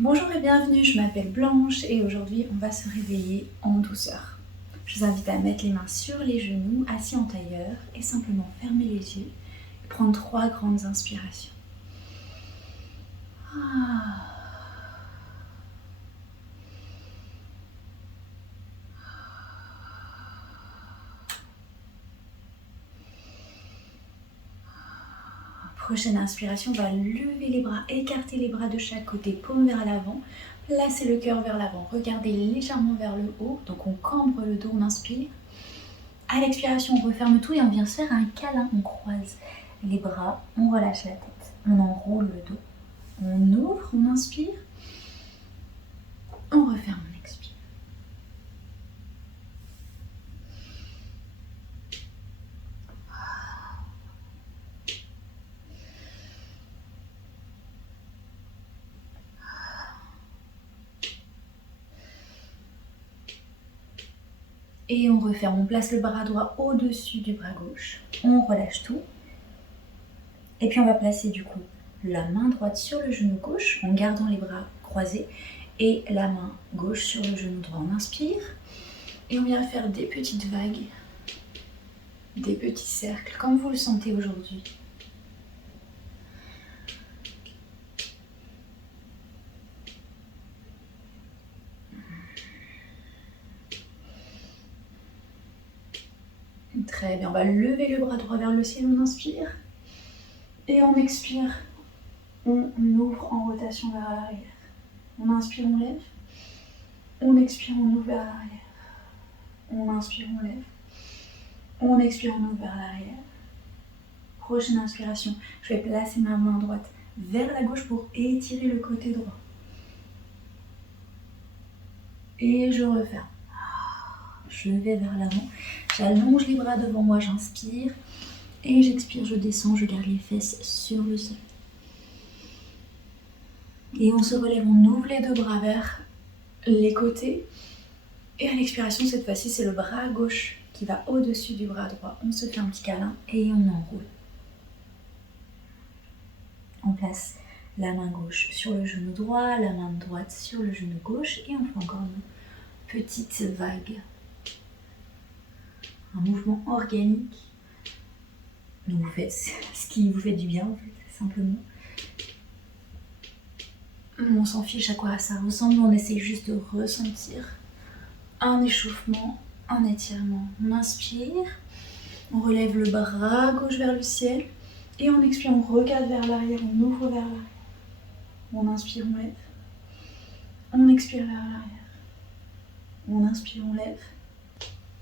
Bonjour et bienvenue, je m'appelle Blanche et aujourd'hui on va se réveiller en douceur. Je vous invite à mettre les mains sur les genoux, assis en tailleur et simplement fermer les yeux et prendre 3 grandes inspirations. Prochaine inspiration, on va lever les bras, écarter les bras de chaque côté, paume vers l'avant, placer le cœur vers l'avant, regardez légèrement vers le haut, donc on cambre le dos, on inspire. À l'expiration, on referme tout et on vient se faire un câlin, on croise les bras, on relâche la tête, on enroule le dos, on ouvre, on inspire, on referme, on expire. Et on referme, on place le bras droit au-dessus du bras gauche, on relâche tout. Et puis on va placer du coup la main droite sur le genou gauche en gardant les bras croisés et la main gauche sur le genou droit. On inspire et on vient faire des petites vagues, des petits cercles, comme vous le sentez aujourd'hui. Très bien, on va lever le bras droit vers le ciel, on inspire. Et on expire, on ouvre en rotation vers l'arrière. On inspire, on lève. On expire, on ouvre vers l'arrière. On inspire, on lève. On expire, on ouvre vers l'arrière. Prochaine inspiration, je vais placer ma main droite vers la gauche pour étirer le côté droit. Et je referme. Je vais vers l'avant. J'allonge les bras devant moi, j'inspire. Et j'expire, je descends, je garde les fesses sur le sol. Et on se relève, on ouvre les deux bras vers les côtés. Et à l'expiration, cette fois-ci, c'est le bras gauche qui va au-dessus du bras droit. On se fait un petit câlin et on enroule. On place la main gauche sur le genou droit, la main droite sur le genou gauche et on fait encore une petite vague. Un mouvement organique. Donc vous faites ce qui vous fait du bien en fait, simplement. On s'en fiche à quoi ça ressemble, on essaie juste de ressentir un échauffement, un étirement. On inspire, on relève le bras gauche vers le ciel et on expire, on regarde vers l'arrière, on ouvre vers l'arrière. On inspire, on lève. On expire vers l'arrière. On inspire, on lève.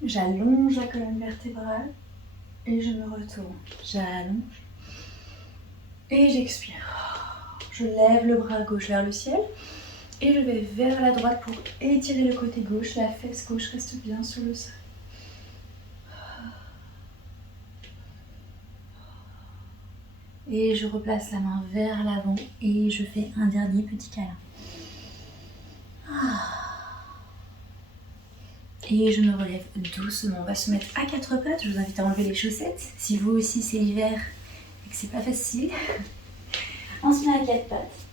J'allonge la colonne vertébrale et je me retourne. J'allonge et j'expire. Je lève le bras gauche vers le ciel et je vais vers la droite pour étirer le côté gauche. La fesse gauche reste bien sur le sol. Et je replace la main vers l'avant et je fais un dernier petit câlin. Et je me relève doucement. On va se mettre à 4 pattes. Je vous invite à enlever les chaussettes. Si vous aussi c'est l'hiver et que c'est pas facile. On se met à 4 pattes.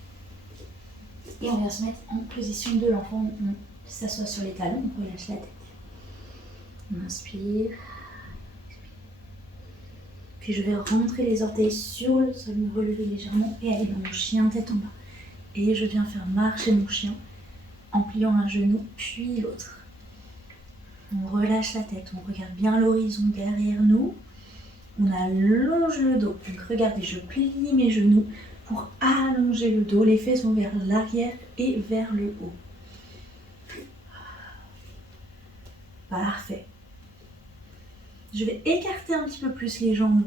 Et on vient se mettre en position de l'enfant. On s'assoit sur les talons, on relâche la tête. On inspire. Puis je vais rentrer les orteils sur le sol, me relever légèrement et aller dans mon chien tête en bas. Et je viens faire marcher mon chien en pliant un genou puis l'autre. On relâche la tête, on regarde bien l'horizon derrière nous. On allonge le dos. Donc regardez, je plie mes genoux pour allonger le dos. Les fesses vont vers l'arrière et vers le haut. Parfait. Je vais écarter un petit peu plus les jambes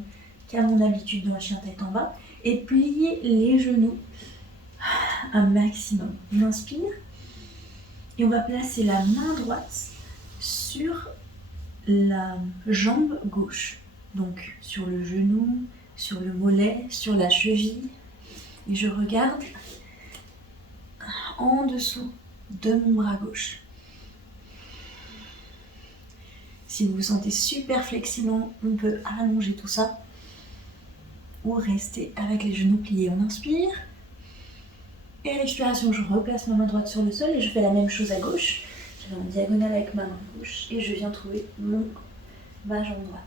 qu'à mon habitude dans le chien tête en bas et plier les genoux un maximum. On inspire et on va placer la main droite sur la jambe gauche. Donc sur le genou, sur le mollet, sur la cheville. Et je regarde en dessous de mon bras gauche. Si vous vous sentez super flexible, on peut allonger tout ça ou rester avec les genoux pliés. On inspire Et à l'expiration, je replace ma main droite sur le sol et je fais la même chose à gauche. Je vais en diagonale avec ma main gauche et je viens trouver ma jambe droite.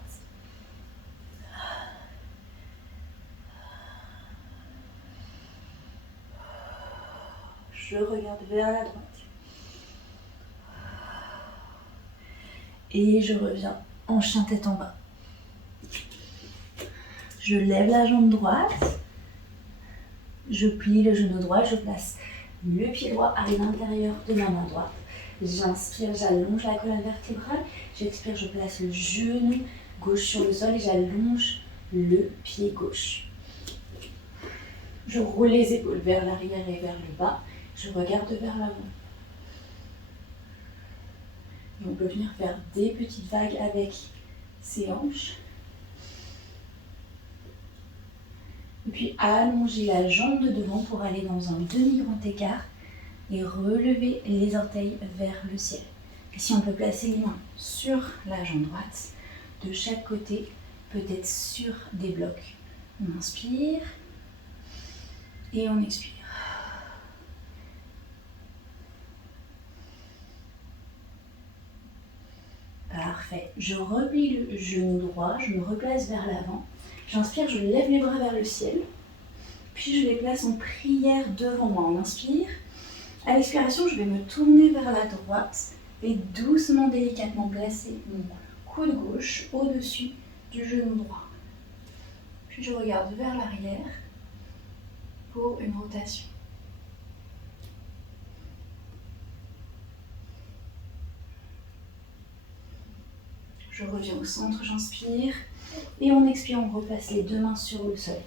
Je regarde vers la droite. Et je reviens en chien tête en bas. Je lève la jambe droite. Je plie le genou droit. Je place le pied droit à l'intérieur de ma main droite. J'inspire, j'allonge la colonne vertébrale. J'expire, je place le genou gauche sur le sol et j'allonge le pied gauche. Je roule les épaules vers l'arrière et vers le bas. Je regarde vers l'avant. Et on peut venir faire des petites vagues avec ses hanches. Et puis allonger la jambe de devant pour aller dans un demi-grand écart et relever les orteils vers le ciel. Ici, on peut placer les mains sur la jambe droite, de chaque côté, peut-être sur des blocs. On inspire et on expire. Parfait. Je replie le genou droit, je me replace vers l'avant. J'inspire, je lève les bras vers le ciel. Puis je les place en prière devant moi. On inspire. À l'expiration, je vais me tourner vers la droite et doucement, délicatement placer mon coude gauche au-dessus du genou droit. Puis je regarde vers l'arrière pour une rotation. Je reviens au centre, j'inspire. Et on expire, on replace les deux mains sur le sol.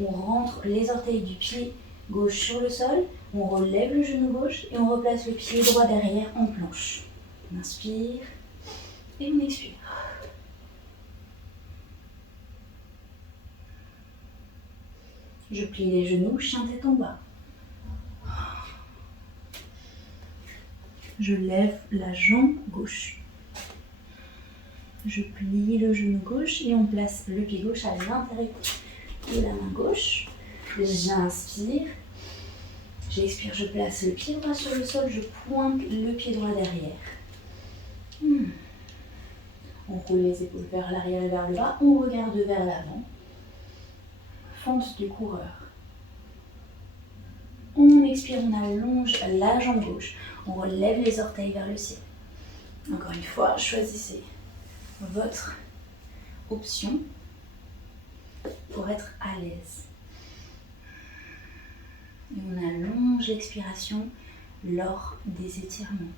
On rentre les orteils du pied gauche sur le sol. On relève le genou gauche et on replace le pied droit derrière en planche. On inspire et on expire. Je plie les genoux, chien tête en bas. Je lève la jambe gauche. Je plie le genou gauche et on place le pied gauche à l'intérieur de la main gauche. J'inspire. J'expire, je place le pied droit sur le sol, je pointe le pied droit derrière. On roule les épaules vers l'arrière et vers le bas, on regarde vers l'avant. Fente du coureur. On expire, on allonge la jambe gauche, on relève les orteils vers le ciel. Encore une fois, choisissez votre option pour être à l'aise. Et on allonge l'expiration lors des étirements.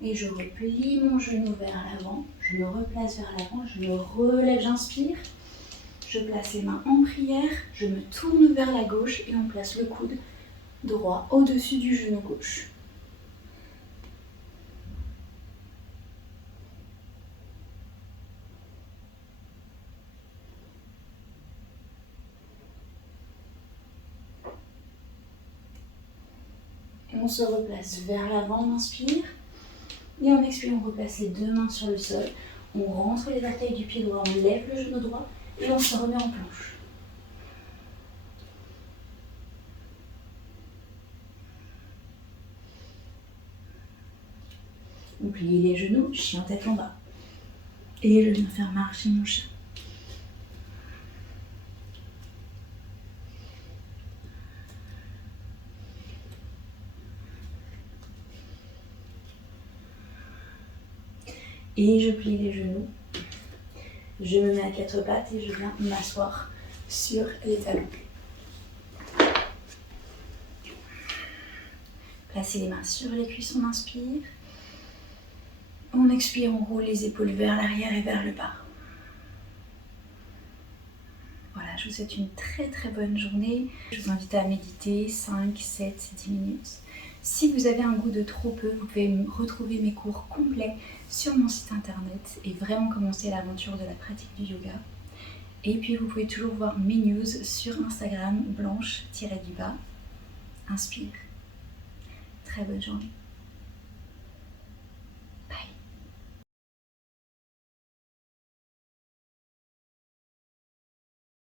Et je replie mon genou vers l'avant, je me replace vers l'avant, je me relève, j'inspire. Je place les mains en prière, je me tourne vers la gauche et on place le coude droit au-dessus du genou gauche. Et on se replace vers l'avant, on inspire. Et on expire, on replace les deux mains sur le sol. On rentre les orteils du pied droit, on lève le genou droit et on se remet en planche. On plie les genoux, chien tête en bas. Et je viens faire marcher mon chien. Et je plie les genoux. Je me mets à quatre pattes et je viens m'asseoir sur les talons. Placez les mains sur les cuisses, on inspire. On expire, on roule les épaules vers l'arrière et vers le bas. Voilà, je vous souhaite une très très bonne journée. Je vous invite à méditer 5, 7, 10 minutes. Si vous avez un goût de trop peu, vous pouvez retrouver mes cours complets sur mon site internet et vraiment commencer l'aventure de la pratique du yoga. Et puis vous pouvez toujours voir mes news sur Instagram, blanche-inspire. Très bonne journée.